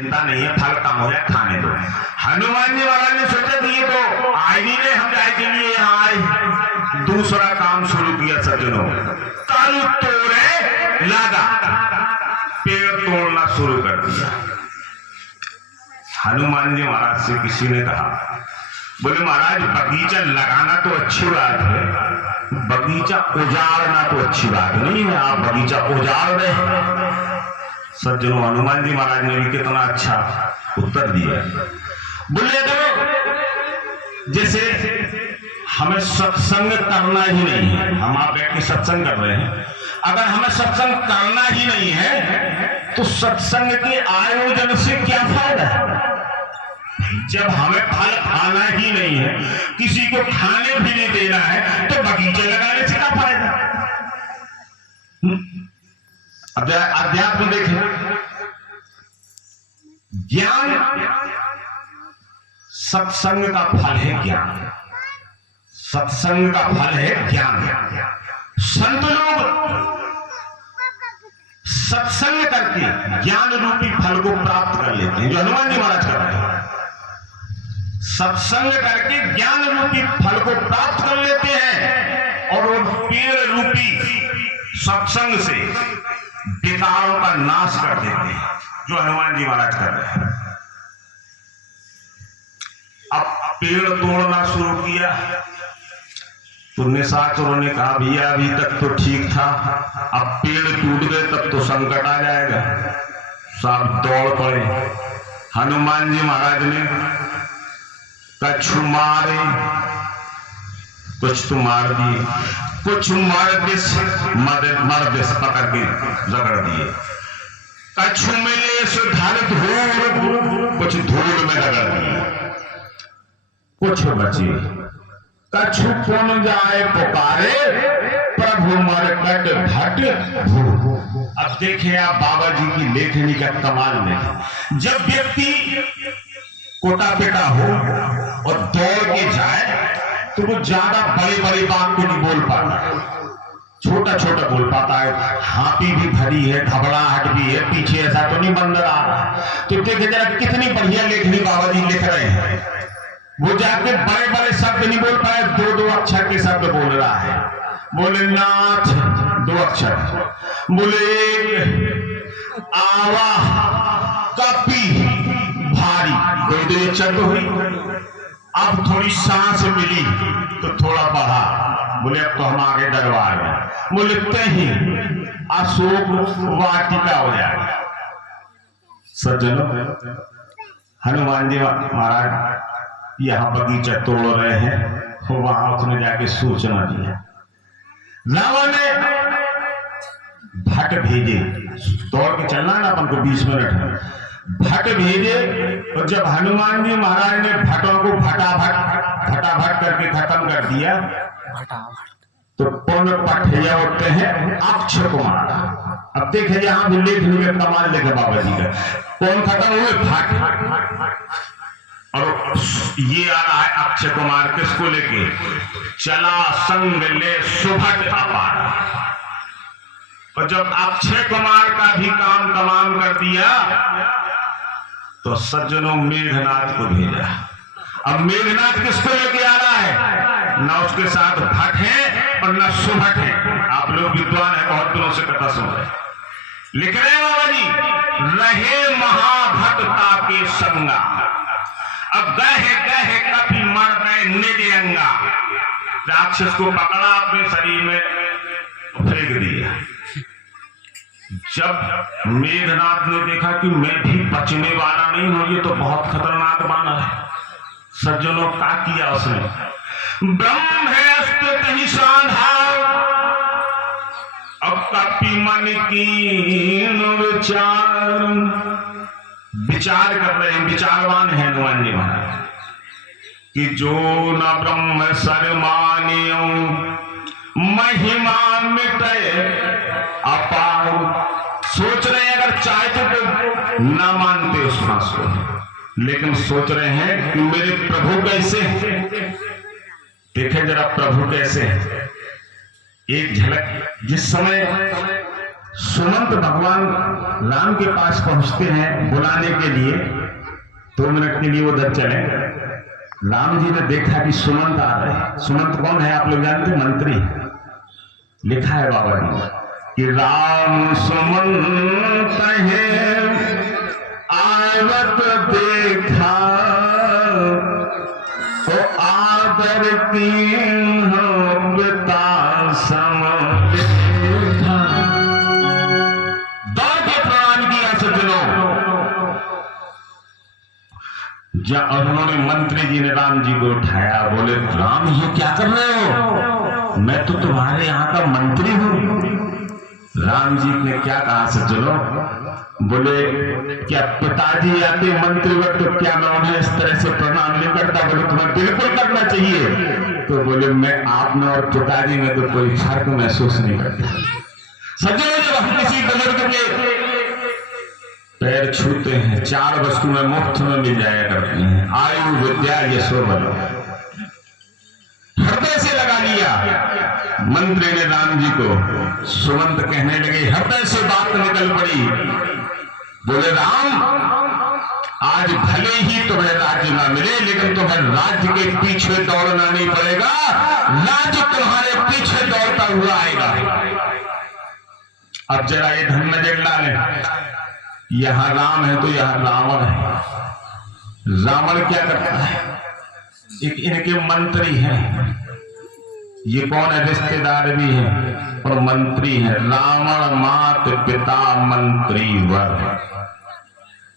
चिंता नहीं है, फल कम हो जाए, खाने दो। हनुमान जी महाराज ने सोचा कि ये तो आए ही नहीं, हम जाए के लिए यहाँ आए। दूसरा काम शुरू किया सज्जनों, तल तोड़े लगा, पेड़ तोड़ना शुरू कर दिया। हनुमान जी महाराज से किसी ने कहा, बोले महाराज बगीचा लगाना तो अच्छी बात है, बगीचा उजाड़ना तो अच्छी बात नहीं है, आप बगीचा उजाड़ रहे। सज्जनों, हनुमान जी महाराज ने भी कितना अच्छा उत्तर दिया। बोले तो जैसे हमें सत्संग करना ही नहीं है, हम आप बैठ के सत्संग कर रहे हैं, अगर हमें सत्संग करना ही नहीं है तो सत्संग के आयोजन से क्या फायदा है? जब हमें फल खाना ही नहीं है, किसी को खाने भी नहीं देना है, तो बगीचे लगाने से क्या फायदा? अध्यात्म देखें, ज्ञान सत्संग का फल है, ज्ञान सत्संग का फल है ज्ञान। संत लोग सत्संग करके ज्ञान रूपी फल को प्राप्त कर लेते हैं, जो हनुमान जी महाराज कर रहे हैं। सत्संग करके ज्ञान रूपी फल को प्राप्त कर लेते हैं और वो पेड़ रूपी सत्संग से विकारों का नाश कर देते हैं, जो हनुमान जी महाराज कर रहे हैं। अब पेड़ तोड़ना शुरू किया तो निशाचरों ने कहा, भैया अभी तक तो ठीक था, अब पेड़ टूट गए तब तो संकट आ जाएगा। सब दौड़ पड़े। हनुमान जी महाराज ने कछु मारे, कुछ तो मार दिए, कुछ मर्द पकड़ के रगड़ दिए। कछु मिले सुधर धूल, कुछ धूल में रगड़ दिए, कुछ बचे। कछु पुन जाए पुकारे, प्रभु मरकट भट भू। अब देखिए आप बाबा जी की लेखनी का कमाल देखें। जब व्यक्ति कोटा पेटा हो और दौड़ के जाए तो वो ज्यादा बड़ी बड़ी बात को नहीं बोल पाता, छोटा छोटा बोल पाता है। हाथी भी भरी है, घबराहट भी है, पीछे ऐसा तो नहीं बंदर आ रहा। तो देखिए जरा कितनी बढ़िया लेखनी बाबा जी लिख रहे हैं। वो जाके बड़े बड़े शब्द नहीं बोल पाए, दो दो अक्षर के शब्द बोल रहा है। बोले नाथ, दो अक्षर। बोले आवा, कपी, भारी, दो दो अक्षर तो हुई। अब थोड़ी सांस मिली तो थोड़ा बढ़ा। बोले अब तो हम आगे दरबार में। बोले कहीं अशोक वाटिका हो जाए। सज्जनों, हनुमान जी महाराज यहाँ बगीचा तोड़ रहे हैं, वहां उसने जाके सूचना दिया। रावण ने भट भेजे, दौड़ के चलना ना अपन को 20 मिनट में। भट भेजे और जब हनुमान जी महाराज ने भटों को फटाफट करके खत्म कर दिया तो पुण्य पठिया होते हैं अक्षय कुमार। अब देखे यहां भी लेखनी में कमाल देखे बाबा जी का। कौन खत्म हुए? भट। और ये आ रहा है अक्षय कुमार, किसको लेके? चला संग ले सुभट अपार। और जब अक्षय कुमार का भी काम तमाम कर दिया तो सज्जनों मेघनाथ को भेजा। अब मेघनाथ किसको लेके आ रहा है? ना उसके साथ भट है और ना सुभट है। आप लोग विद्वान है, बहुत दिनों से कथा सुन रहे। लिख रहे बाबा जी, रहे महाभटता के संगा, अब गहे गहे कपि मर गए निज अंगा। राक्षस को पकड़ा अपने शरीर में फेंक दिया। जब मेघनाथ ने देखा कि मैं भी बचने वाला नहीं हूं, ये तो बहुत खतरनाक बानर है। सज्जनों, क्या किया उसने? ब्रह्म है अस्त्र कहीं साधा, अब कपि मन की विचार कर रहे हैं, विचारवान है हनुमान जी महाराज कि जो न ब्रह्म सर मानियो, महिमा मिटे अपार। सोच रहे हैं अगर चाहते तो ना मानते उस बात को, लेकिन सोच रहे हैं कि मेरे प्रभु कैसे। देखें जरा प्रभु कैसे। एक झलक, जिस समय सुमंत भगवान राम के पास पहुंचते हैं बुलाने के लिए, 2 मिनट के लिए वो उधर चले। राम जी ने देखा कि सुमंत आ रहे हैं। सुमंत कौन है आप लोग जानते? मंत्री। लिखा है बाबा जी कि राम सुमंत है आवत देखा, तो आदर की पिता सम देखा। दौड़ के प्रणाम किया सज्जनों। जब उन्होंने मंत्री जी ने राम जी को उठाया, बोले राम ये क्या कर रहे हो? मैं तो तुम्हारे यहाँ का मंत्री हूं। राम जी ने क्या कहा सज्जनों? बोले क्या पिताजी आते मंत्री वक्त तो क्या मैं उन्हें इस तरह से प्रणाम नहीं करता? बोले तुम्हें बिल्कुल करना चाहिए। तो बोले मैं आप में और पिताजी में तो कोई फर्क महसूस नहीं करता। सज्जनों जब हम किसी बुजुर्ग के पैर छूते हैं, 4 वस्तुएं मुफ्त में मिल जाया करती हैं, आयु विद्या यशो बल। हृदय से लगा लिया मंत्री ने राम जी को। सुमंत कहने लगे, हृदय से बात निकल पड़ी। बोले राम आज भले ही तुम्हें राज्य ना मिले, लेकिन तुम्हें राज्य के पीछे दौड़ना नहीं पड़ेगा, राज्य तुम्हारे पीछे दौड़ता हुआ आएगा। अब जरा ये धन नजर डालें, यहां राम है तो यहां रावण है। रावण क्या करता है? एक इनके मंत्री हैं, ये कौन है? रिश्तेदार भी हैं और मंत्री हैं। रावण मात पिता मंत्री वर।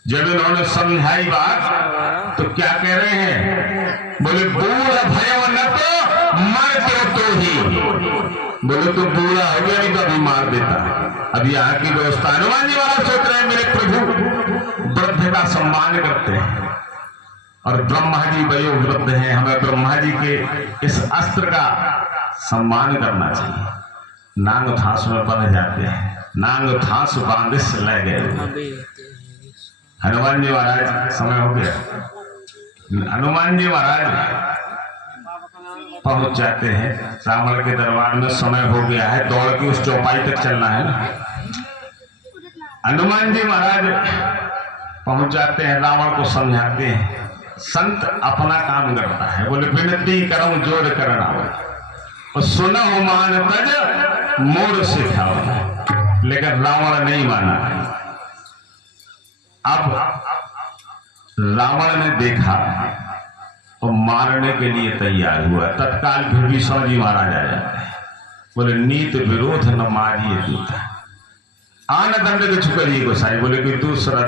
जब इन्होंने समझाई बात तो क्या कह रहे हैं? बोले बूढ़ा भयो न तो मर तो ही। बोले तो बूढ़ा हो गया नहीं तो अभी मार देता। अब यहाँ की व्यवस्था हनुमान जी वाला सोच रहे हैं मेरे प्रभु वृद्ध का सम्मान करते हैं और ब्रह्मा जी वयोवृद्ध हैं, हमें ब्रह्मा जी के इस अस्त्र का सम्मान करना चाहिए। नांग थास में बंध जाते हैं, नांग थास बांधिस ले गए। हनुमान जी महाराज समय हो गया। हनुमान जी महाराज पहुंच जाते हैं रावण के दरबार में। समय हो गया है, दौड़ के उस चौपाई तक चलना है ना। हनुमान जी महाराज पहुंच जाते हैं, रावण को समझाते हैं। संत अपना काम करता है। बोले विनती करूं जोर करना और सुनो मान तज मोर सिखाओ। लेकिन रावण नहीं माना। अब रावण ने देखा और मारने के लिए तैयार हुआ। तत्काल विभीषण जी मारा जा जाता है। बोले नीत विरोध न मारिए दूता, आन दंड के छुकरिए गोसाई। बोले कोई दूसरा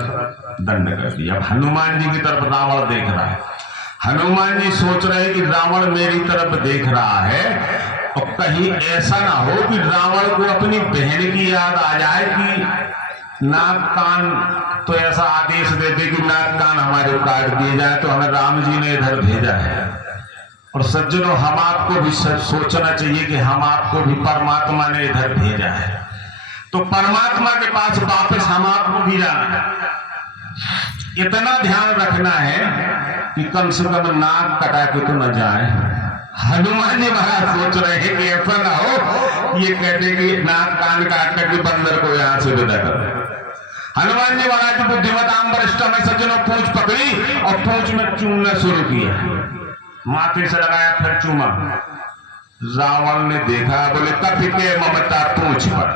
दंड कर दिया। अब हनुमान जी की तरफ रावण देख रहा है। हनुमान जी सोच रहे हैं कि रावण मेरी तरफ देख रहा है और कहीं ऐसा ना हो कि रावण को अपनी बहन की याद आ जाए कि नाक कान, तो ऐसा आदेश दे दे कि नाक कान हमारे काट दिए जाए, तो हमें राम जी ने इधर भेजा है। और सज्जनों हम आपको भी सोचना चाहिए कि हम आपको भी परमात्मा ने इधर भेजा है, तो परमात्मा के पास वापस हम आपको भी जाना है। इतना ध्यान रखना है कि कम से कम नाक कटा के तो न जाए। हनुमान जी महाराज सोच रहे हैं कि ऐसा ना हो ये कहते कि नाक कान काट करके बंदर को यहां से विदा कर। हनुमान जी महाराज की बुद्धिमताम वरिष्ठ में सज्जनों पूंछ पकड़ी और पूंछ में चूमना शुरू किया। माथे से लगाया फिर चूमा। रावण ने देखा, बोले कभी के ममता पूंछ पर।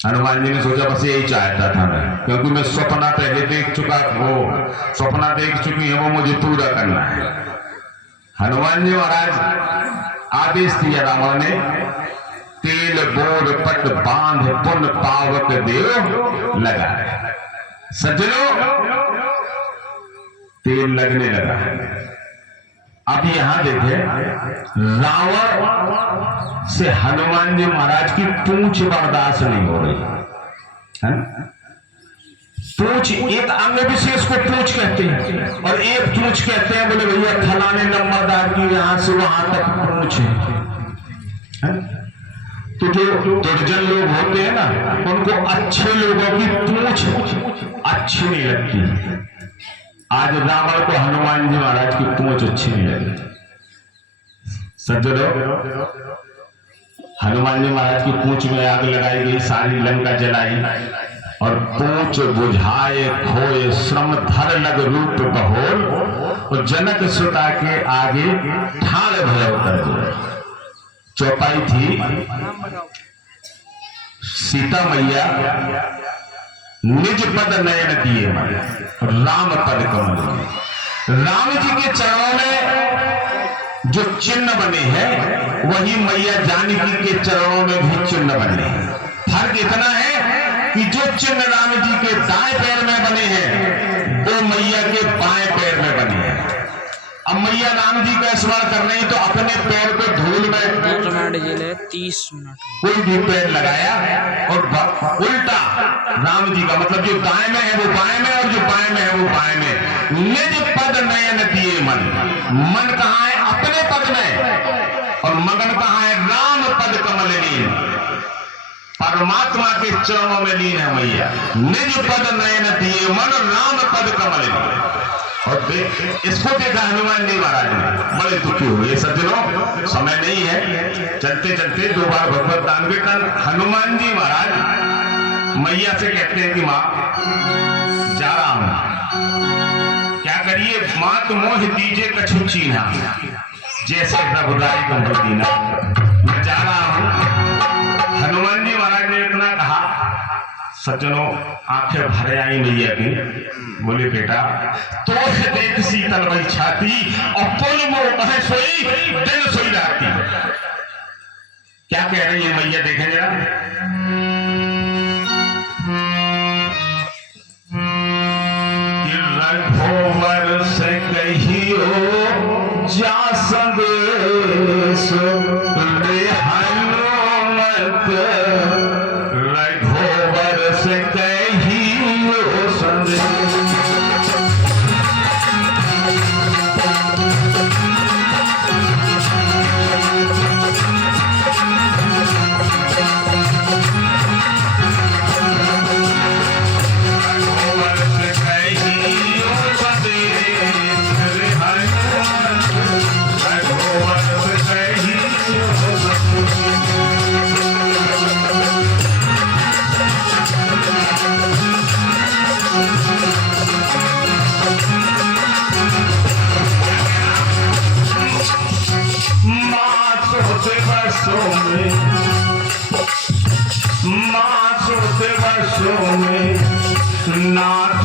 हनुमान जी ने सोचा बस यही चाहता था मैं, क्योंकि मैं सपना पहले देख चुका, वो सपना देख चुकी है, वो मुझे पूरा करना है। हनुमान जी महाराज आदेश दिया रावण ने, तेल बोर पट बांध पुन पावक देव लगा। सज्जनों तेल लगने लगा। अब यहां देखें रावण से हनुमान जी महाराज की पूंछ बर्दाश्त नहीं हो रही है। पूंछ, एक अंग विशेष को पूंछ कहते हैं और एक पूंछ कहते हैं। बोले भैया फलाने नंबरदार की यहां से वहां तक पूंछ है। तो जो दुर्जन लोग होते हैं ना, उनको अच्छे लोगों की पूंछ अच्छी नहीं लगती। आज रावण को हनुमान जी महाराज की पूंछ अच्छी नहीं लगी। सज्जनों हनुमान जी महाराज की पूंछ में आग लगाई गई, सारी लंका जलाई और पूंछ बुझाए खोए श्रम धर लग रूप बहोर, और जनक सुता के आगे ठाड़ भयो कर दिया। चौपाई थी सीता मैया निज पद नयन दिए राम पद कमल में। राम जी के चरणों में जो चिन्ह बने हैं वही मैया जानकी के चरणों में भी चिन्ह बने हैं। फर्क इतना है कि जो चिन्ह राम जी के दाएं पैर में बने हैं वो मैया के बाएं पैर में बने हैं। अब मैया राम जी का स्मरण कर रही तो अपने पैर पे धूल में 30 मिनट कोई भी पैर लगाया और उल्टा राम जी का मतलब जो दाएं में है वो बाएं में और जो बाएं में है वो बाएं में। निज पद नयन दिए मन, मन कहाँ है अपने पद में और मगन कहाँ है राम पद कमल लीन, परमात्मा के चरणों में लीन है मैया। निज पद नयन दिए मन राम पद कमल लीन। और इसको देखा हनुमान जी महाराज ने, बड़े दुखी हुए। सज्जनों समय नहीं है, चलते चलते 2 बार भगवत नाम कीर्तन। हनुमान जी महाराज मैया से कहते हैं कि माँ जा रहा हूं, क्या करिए माँ तो मोह दीजिए कछु चीना, जैसे रघुराई को दीना, मैं जा रहा हूं। हनुमान जी महाराज ने इतना कहा, सज्जनों आंखें भर आई मैया की। बोले बेटा तो देख शीतल वही छाती और पुल मोह कहे सोई दिन सोई राती। क्या कह रही है मैया, देखें जरा। रघुवर से कहियो जा संदेश रे हनुमत, रघुवर से कहियो संदेश। नाथ